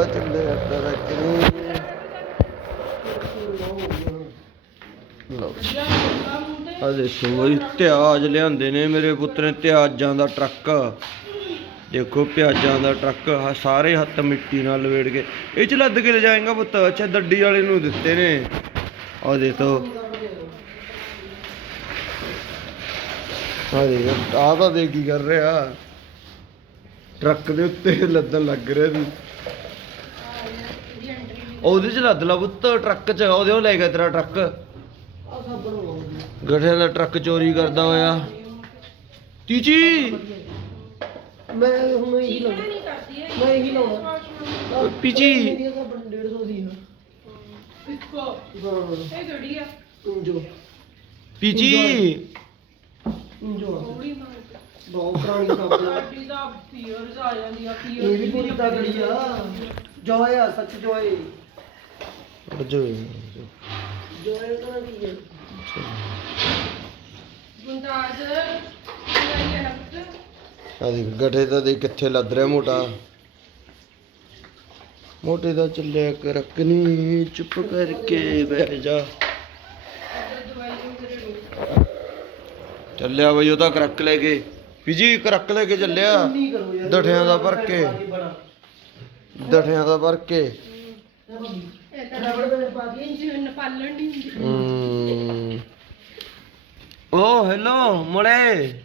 ਦਾ ਚੱਲੇ ਰੱਖਣੀ। ਲਓ ਆ ਦੇਖੋ ਬਈ ਪਿਆਜ਼ ਲਿਆਂਦੇ ਨੇ ਮੇਰੇ ਪੁੱਤ ਨੇ, ਪਿਆਜ਼ਾਂ ਦਾ ਟਰੱਕ। ਦੇਖੋ ਪਿਆਜ਼ਾਂ ਦਾ ਟਰੱਕ ਸਾਰੇ ਹੱਥ ਮਿੱਟੀ ਨਾਲ ਲਵੇੜ ਕੇ ਇਹ ਚ ਲੱਦ ਕੇ ਲੈ ਜਾਏਗਾ ਪੁੱਤ। ਅੱਛਾ ਗੱਡੀ ਵਾਲੇ ਨੂੰ ਦਿੱਤੇ ਨੇ। ਆ ਦੇਖੋ ਆ ਦੇਖ ਆਹ ਤਾਂ ਦੇਖ ਕੀ ਕਰ ਰਿਹਾ, ਟਰੱਕ ਦੇ ਉੱਤੇ ਲੱਦਣ ਲੱਗ ਰਿਹਾ ਸੀ। ਉਹਦੇ ਚ ਲੱਦ ਲਾ ਪੁੱਤ, ਟਰੱਕ ਚ ਉਹਦੇ ਉਹ ਲੈ ਗਿਆ ਤੇਰਾ ਟਰੱਕ। ਗਠਿਆਂ ਦਾ ਟਰੱਕ ਚੋਰੀ ਕਰਦਾ ਹੋਇਆ। ਤੀਜੀ ਮੈਂ ਇਹੀ ਲਾਉਣਾ ਪੀਜੀ ਪੀਜੀ ਬਹੁਤ ਪੁਰਾਣੀ ਕੰਪਨੀ ਦਾ ਪੀਅਰਸ ਆ ਜਾਂਦੀ ਆ। ਇਹ ਵੀ ਪੂਰੀ ਤਗੜੀ ਆ। ਜੋਏ ਆ ਸੱਚ ਜੋਏ ਜੋਏ ਜੋਏ ਤਾਂ ਕੀ ਹੈ ਗੁੰਦਾਜ ਆ ਦੇਖ ਗਠੇ ਦਾ ਦੇਖ ਕਿੱਥੇ ਲੱਦ ਰਿਹਾ ਮੋਟਾ। ਮੋਟੇ ਦਾ ਚੱਲਿਆ ਕਰਕਨੀ ਚੁੱਪ ਕਰਕੇ ਬਹਿ ਜਾ। ਚੱਲਿਆ ਬਈ ਉਹਦਾ ਕਰਕ ਲੈ ਕੇ ਪੀਜੀ ਕਰਕ ਲੈ ਕੇ ਚੱਲਿਆ ਦਠਿਆਂ ਦਾ ਭਰ ਕੇ, ਦਠਿਆਂ ਦਾ ਭਰ ਕੇ। ਓ ਹੈਲੋ ਮੋੜੇ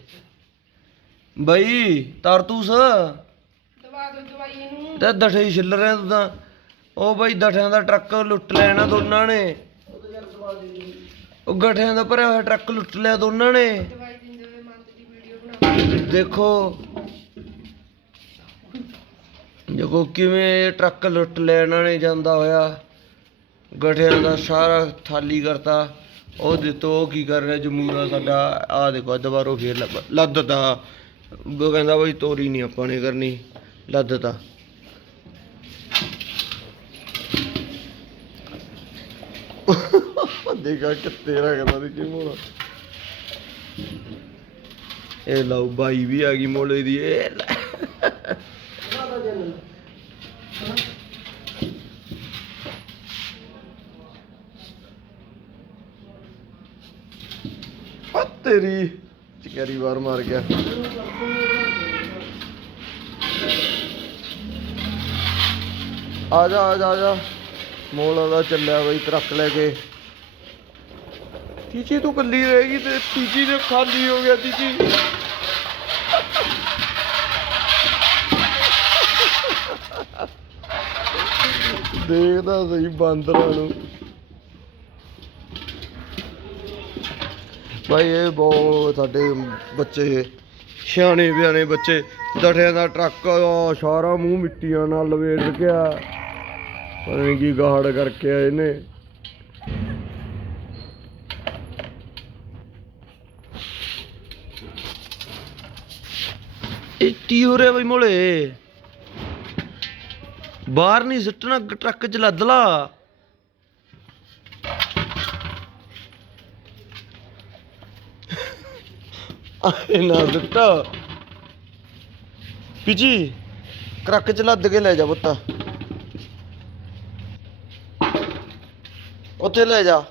ਬਈ ਤਰਤੂਸ ਦਵਾ ਦੋ ਦਵਾਈ ਇਹਨੂੰ ਤੇ ਦਠੇ ਹੀ ਛਿੱਲ ਰਿਹਾ ਤੂੰ ਤਾਂ। ਉਹ ਬਈ ਦਠਿਆਂ ਦਾ ਟਰੱਕ ਲੁੱਟ ਲੈਣਾ ਦੋਨਾਂ ਨੇ। ਉਹ ਗਠਿਆਂ ਦਾ ਭਰਿਆ ਹੋਇਆ ਟਰੱਕ ਲੁੱਟ ਲਿਆ ਦੋਨਾਂ ਨੇ। ਦੇਖੋ ਦੇਖੋ ਕਿਵੇਂ ਟਰੱਕ ਲੁੱਟ ਲਿਆ ਇਹਨਾਂ ਨੇ ਜਾਂਦਾ ਹੋਇਆ। ਗਠਿਆਂ ਦਾ ਸਾਰਾ ਖਾਲੀ ਕਰਤਾ। ਉਹ ਦਿੱਤੋ ਉਹ ਕੀ ਕਰ ਰਿਹਾ ਜਮੂਰਾ ਸਾਡਾ। ਆਹ ਦੇਖੋ ਦੁਬਾਰੋਂ ਫੇਰ ਲੱਦਤਾ। ਉਹ ਕਹਿੰਦਾ ਬਈ ਤੋਰੀ ਨਹੀਂ ਆਪਾਂ ਨੇ ਕਰਨੀ, ਲੱਦਤਾ। ਦੇਖਾ ਕਿੱਥੇ ਰੱਖਦਾ ਸੀ ਕੀ ਮੋਲਾ। ਇਹ ਲਓ ਬਾਈ ਵੀ ਆ ਗਈ ਮੋਲੇ ਦੀ। ਇਹ ਤੇਰੀ ਚਿਕਰੀ ਵਾਰ ਮਾਰ ਗਿਆ। ਆ ਜਾ ਆ ਜਾ ਆ ਜਾ ਮੋਲਾ ਦਾ ਚੱਲਿਆ ਬਈ ਟਰੱਕ ਲੈ ਕੇ। ਤੀਜੀ ਤੂੰ ਕੱਲੀ ਰਹੇਗੀ ਤੇ ਤੀਜੀ ਨੇ ਖਾਲੀ ਹੋ ਗਿਆ। ਤੀਜੀ ਦੇਖਦਾ ਸਹੀ ਬਾਂਦਰਾਂ ਨੂੰ। ਭਾਈ ਇਹ ਬਹੁਤ ਸਾਡੇ ਬੱਚੇ ਸਿਆਣੇ ਬਿਆਣੇ ਬੱਚੇ। ਦਠਿਆਂ ਦਾ ਟਰੱਕ ਸਾਰਾ ਮੂੰਹ ਮਿੱਟੀਆਂ ਨਾਲ ਲਵੇੜ ਰੱਖਿਆ। ਪਤਾ ਨਹੀਂ ਕੀ ਗਾਹੜ ਕਰਕੇ ਆਏ ਨੇ। ਇਹ ਕੀ ਹੋ ਰਿਹਾ ਬਈ ਮੋਲੇ? ਬਾਹਰ ਨਹੀਂ ਸਿੱਟਣਾ, ਟਰੱਕ ਚ ਲੱਦ ਲਾ। ਨਾ ਸਿੱਟਾ ਪੀਜੀ ਟਰੱਕ ਚ ਲੱਦ ਕੇ ਲੈ ਜਾ ਪੁੱਤ, ਉੱਥੇ ਲੈ ਜਾ।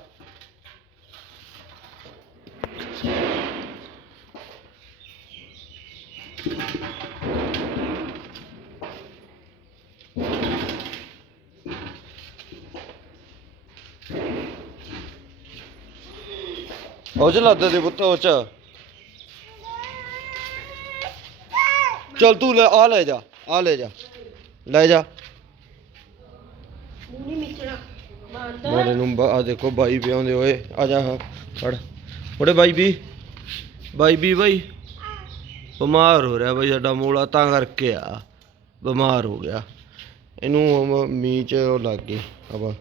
ਉਹ ਚ ਲੱਦ ਦੇ ਪੁੱਤ, ਉਹ ਚ ਚੱਲ ਤੂੰ ਲੈ ਆ, ਲੈ ਜਾ ਆ, ਲੈ ਜਾ ਲੈ ਜਾ। ਮੋੜੇ ਨੂੰ ਆ ਦੇਖੋ ਬਾਈ ਪਿਆਉਂਦੇ ਹੋਏ। ਆ ਜਾ ਹਾਂ ਫੜ ਮੋੜੇ। ਬਾਈ ਵੀ ਬਿਮਾਰ ਹੋ ਰਿਹਾ ਬਈ ਸਾਡਾ ਮੋਲਾ, ਤਾਂ ਕਰਕੇ ਆ ਬਿਮਾਰ ਹੋ ਗਿਆ। ਇਹਨੂੰ ਮੀਂਹ ਚ ਉਹ ਲੱਗ ਗਈ ਹਵਾ।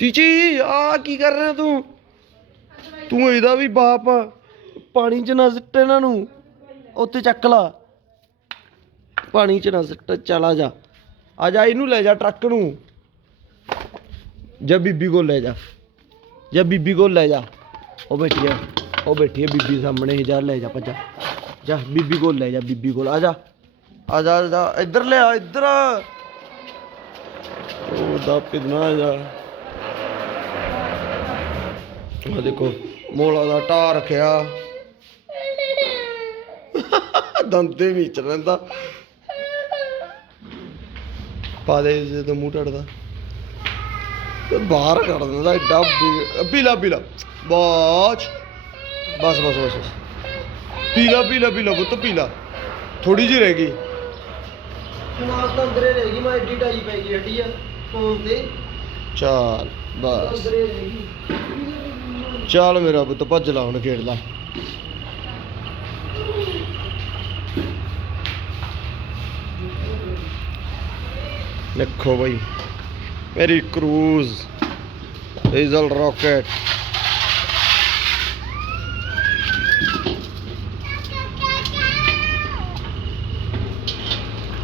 ਤੀਜੀ ਆ ਕੀ ਕਰ ਰਿਹਾ ਤੂੰ? ਤੂੰ ਇਹਦਾ ਵੀ ਬਾਪ। ਪਾਣੀ ਚ ਨਾ ਸਿੱਟ ਇਹਨਾਂ ਨੂੰ, ਉੱਥੇ ਚੱਕ ਲਾ। ਪਾਣੀ ਚ ਨਾ ਸਿੱਟ, ਚੱਲ ਆ ਜਾ ਆ ਜਾ। ਇਹਨੂੰ ਲੈ ਜਾ ਟਰੱਕ ਨੂੰ, ਜਾਂ ਬੀਬੀ ਕੋਲ ਲੈ ਜਾ, ਜਾਂ ਬੀਬੀ ਕੋਲ ਲੈ ਜਾ। ਉਹ ਬੈਠੀ ਹੈ ਬੀਬੀ ਸਾਹਮਣੇ ਹੀ। ਜਾ ਲੈ ਜਾ ਭੱਜਾ ਜਾ ਬੀਬੀ ਕੋਲ ਲੈ ਜਾ, ਬੀਬੀ ਕੋਲ ਆ ਜਾ, ਆ ਜਾ, ਆ ਜਾ, ਇੱਧਰ ਲੈ ਆ, ਇੱਧਰ ਉਹ ਦਾ ਪਿਦਨਾ ਜਾ। ਆ ਦੇਖੋ ਮੋਲਾ ਦਾ ਢਾਹ ਰੱਖਿਆ, ਦੰਦੇ ਵਿੱਚ ਰਹਿੰਦਾ। ਪਾ ਦੇ ਜਦੋਂ ਮੂੰਹ ਟੜਦਾ ਬਾਹਰ ਕੱਢ ਦਿੰਦਾ ਐਡਾ। ਪੀਲਾ ਪੀਲਾ ਬਾਚ, ਬਸ ਬਸ ਬਸ ਬਸ, ਪੀਲਾ ਪੀਲਾ ਪੀਲਾ ਪੁੱਤ ਪੀਲਾ, ਥੋੜੀ ਜਿਹੀ ਰਹਿ ਗਈ। ਜਨਾਬ ਤਾਂ ਅੰਦਰੇ ਰਹਿ ਗਈ, ਮੈਂ ਐਡੀ ਢਾਈ ਪੈ ਗਈ ਹੱਡੀ ਆ ਫੋਨ ਤੇ। ਚੱਲ ਬਸ, ਅੰਦਰੇ ਰਹਿ ਗਈ। ਚੱਲ ਮੇਰਾ ਪੁੱਤ ਭੱਜ ਲਾ ਹੁਣ, ਖੇਡ ਲਾ। ਦੇਖੋ ਭਾਈ ਮੇਰੀ ਕਰੂਜ਼ ਡੀਜ਼ਲ ਰॉकेट।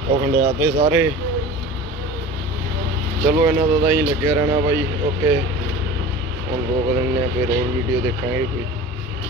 ਉਹ ਖੰਡਿਆ ਤੇ ਸਾਰੇ। ਚਲੋ ਇਹਨਾਂ ਦਾ ਤਾਂ ਹੀ ਲੱਗਿਆ ਰਹਿਣਾ ਭਾਈ। ਓਕੇ, ਹੁਣ ਰੋਕ ਦਿੰਦੇ ਆ, ਫਿਰ ਹੋਰ ਵੀਡੀਓ ਦੇਖਾਂਗੇ ਕੋਈ।